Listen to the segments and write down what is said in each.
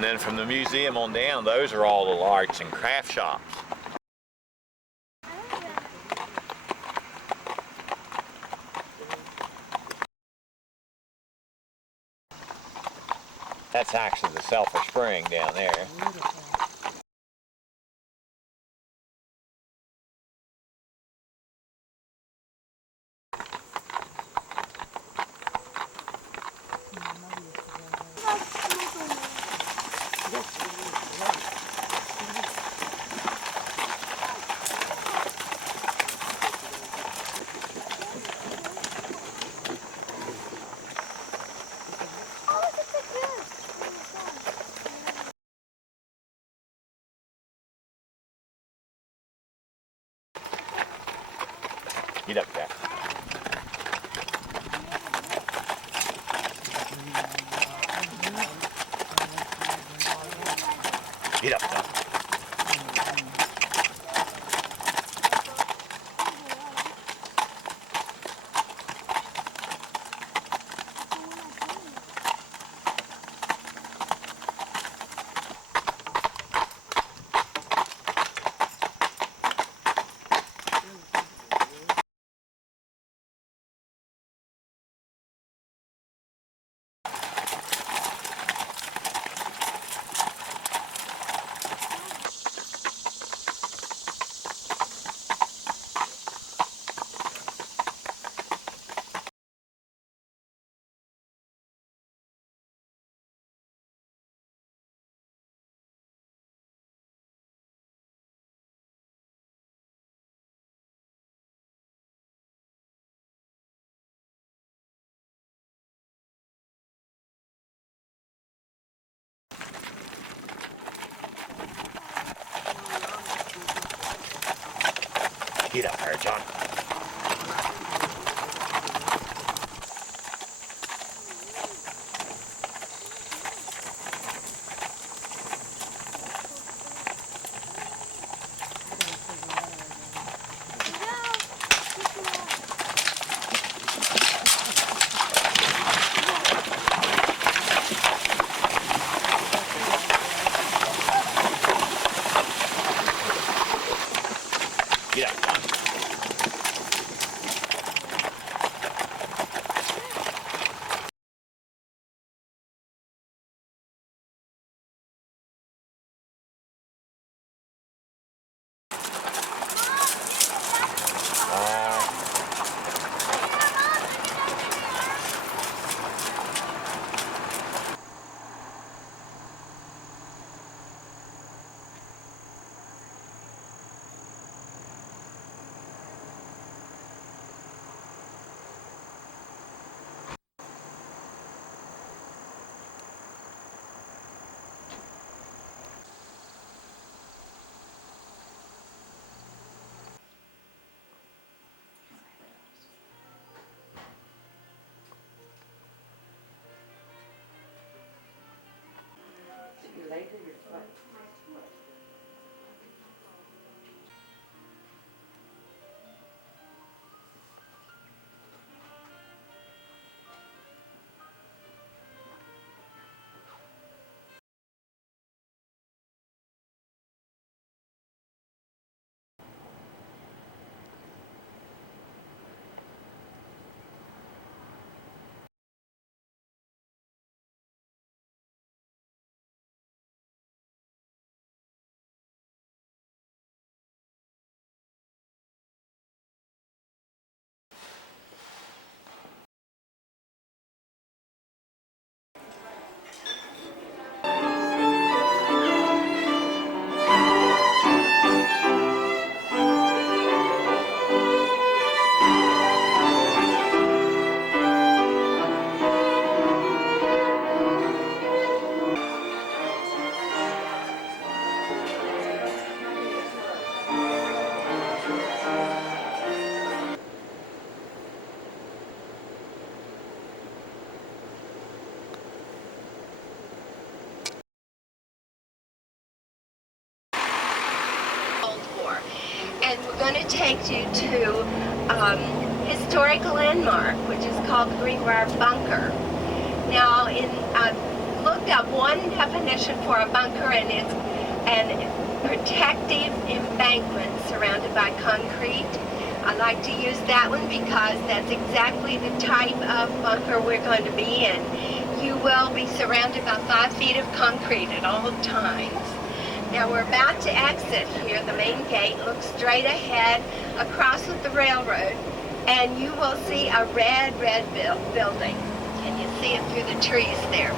And then from the museum on down, those are all little arts and craft shops. That's actually the Sulphur Spring down there. Get up there. Get up there. Get up there, John. Get up, John. And we're going to take you to historical landmark, which is called the Greenbrier Bunker. Now, in looked up one definition for a bunker, and it's an protective embankment surrounded by concrete. I like to use that one because that's exactly the type of bunker we're going to be in. You will be surrounded by 5 feet of concrete at all times. Now we're about to exit here. The main gate looks straight ahead across with the railroad, and you will see a red building. Can you see it through the trees there?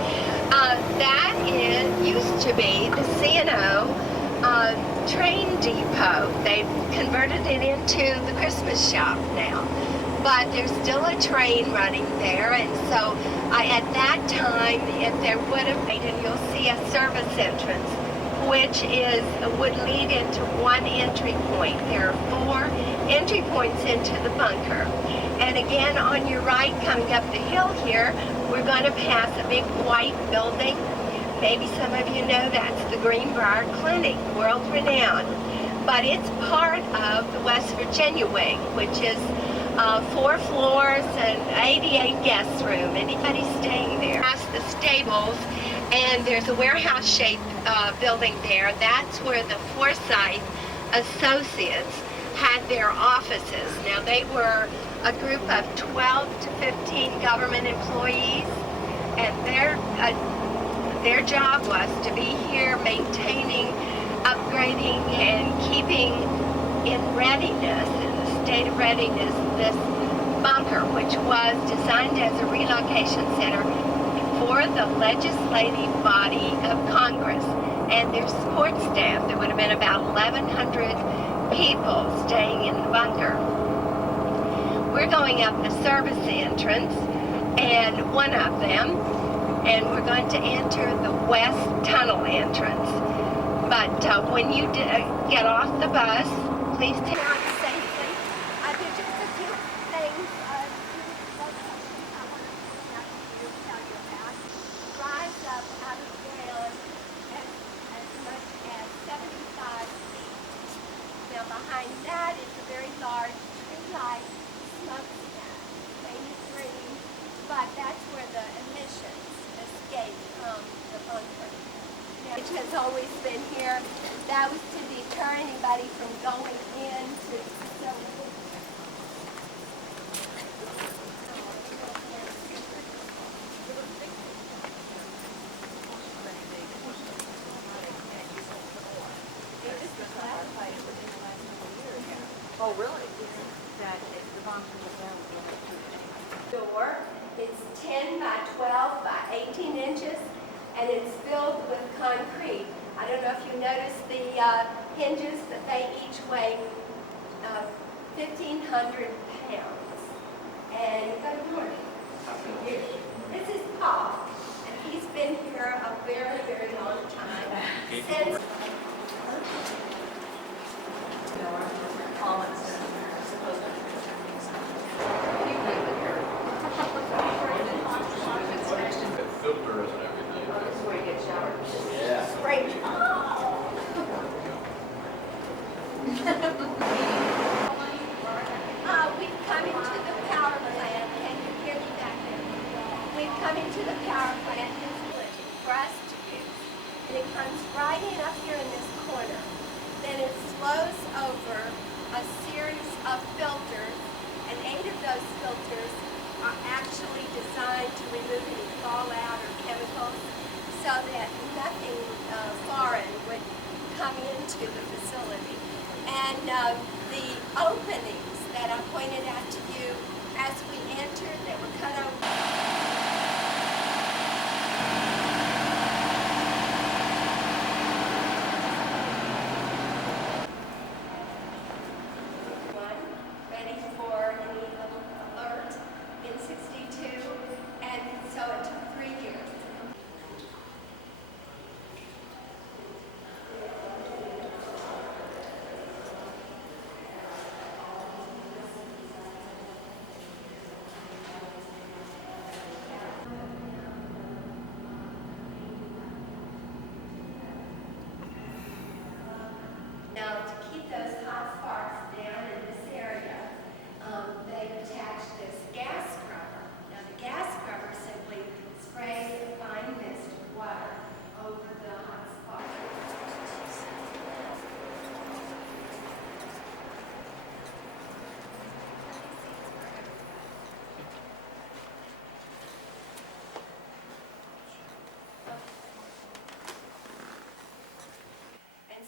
That used to be the C&O train depot. They've converted it into the Christmas shop now. But there's still a train running there, and so at that time, if there would have been, and you'll see a service entrance, which would lead into one entry point. There are 4 entry points into the bunker. And again, on your right, coming up the hill here, we're going to pass a big white building. Maybe some of you know that's the Greenbrier Clinic, world-renowned. But it's part of the West Virginia wing, which is 4 floors and 88 guest room. Anybody staying there? Past the stables, and there's a warehouse-shaped building there. That's where the Forsyth Associates had their offices. Now, they were a group of 12 to 15 government employees, and their job was to be here maintaining, upgrading, and keeping in readiness, in the state of readiness, this bunker, which was designed as a relocation center for the legislative body of Congress and their support staff. There would have been about 1,100 people staying in the bunker. We're going up the service entrance, and one of them, and we're going to enter the west tunnel entrance. But when you get off the bus, please take out safely. There's just a few things I want to tell you about. Rise up out of the ground as much as 75 feet. Now behind that is a very large tree-like smokestack, famous green, but that's where the emissions escape from the bunker, which has always been here. That was to deter anybody from going into the facility. Oh, really? That the bunker was down. Door. It's 10 by 12 by 18 inches, and it's filled with concrete. I don't know if you noticed the hinges, that they each weigh 1,500 pounds. And good morning. This is Paul, and he's been here a very, very long time. Since Filter and everything. This is where you get showered. Yeah. spring. We've come into the power plant. Can you hear me back there? We've come into the power plant for us to use. And it comes right in up here in this corner. Then it flows over a series of filters, and 8 of those filters are actually designed to remove any fallout or chemicals so that nothing foreign would come into the facility. And the openings that I pointed out to you as we entered, they were cut open. Ready for any little alert in 62, and so it took 3 years.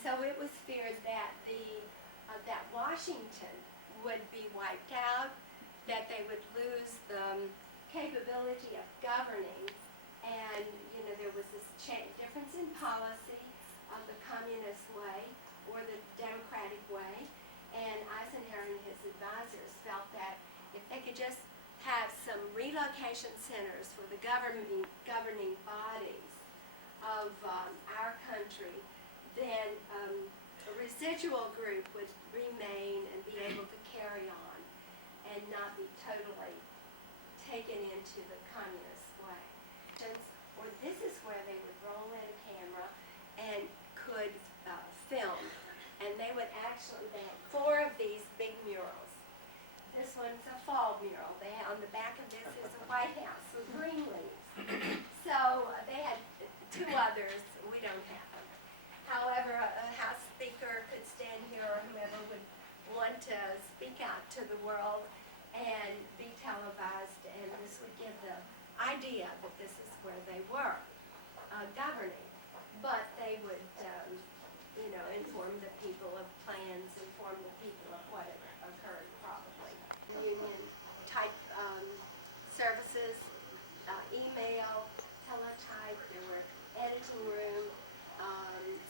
so it was feared that that Washington would be wiped out, that they would lose the capability of governing, and there was this difference in policy of the communist way or the democratic way, and Eisenhower and his advisors felt that if they could just have some relocation centers for the governing bodies of our country, then a residual group would remain and be able to carry on and not be totally taken into the communist way. Or this is where they would roll in a camera and could film. And they had 4 of these big murals. This one's a fall mural. On the back of this is a White House with green leaves. So they had 2 others. We don't have them. However, a House Speaker could stand here, or whoever would want to speak out to the world and be televised, and this would give the idea that this is where they were governing. But they would, inform the people of plans, inform the people of what had occurred probably. Union type services, email, teletype, there were editing room,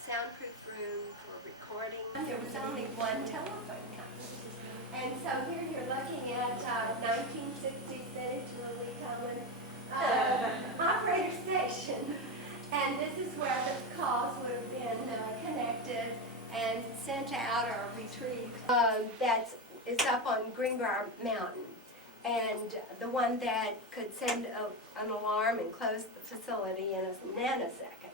soundproof room for recording. There was only one telephone company. And so here you're looking at 1960s vintage Lily Common operator station. And this is where the calls would have been connected and sent out or retrieved. It's up on Greenbrier Mountain. And the one that could send an alarm and close the facility in a nanosecond.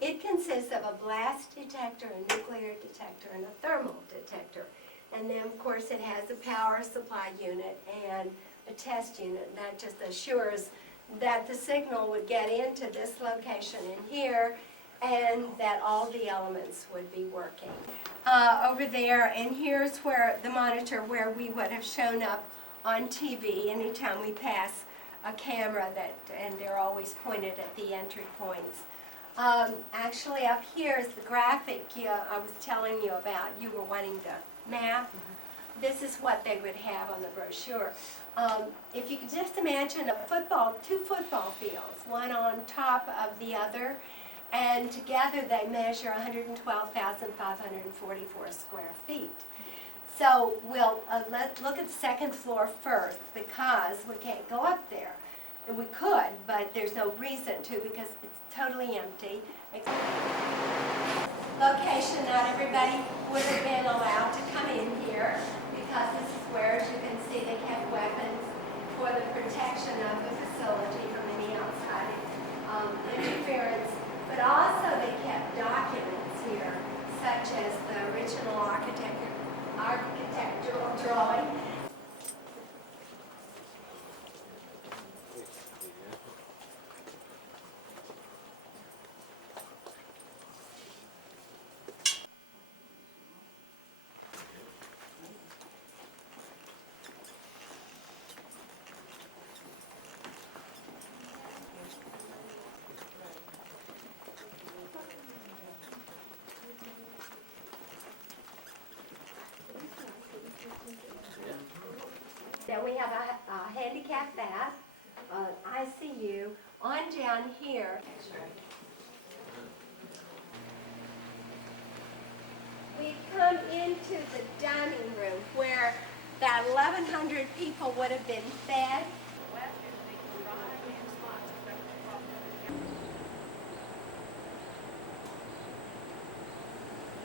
It consists of a blast detector, a nuclear detector, and a thermal detector. And then, of course, it has a power supply unit and a test unit. That just assures that the signal would get into this location in here and that all the elements would be working. Over there, and here's where the monitor where we would have shown up on TV anytime we pass a camera, and they're always pointed at the entry points. Actually, up here is the graphic I was telling you about. You were wanting the map. This is what they would have on the brochure. If you could just imagine 2 football fields, one on top of the other, and together they measure 112,544 square feet. So let's look at the second floor first, because we can't go up there. And we could, but there's no reason to, because it's totally empty. Location, not everybody would have been allowed to come in here, because this is where, as you can see, they kept weapons for the protection of the facility from any outside interference. But also they kept documents here, such as the original architectural drawing. Then we have a handicap bath, ICU, on down here. We've come into the dining room where about 1,100 people would have been fed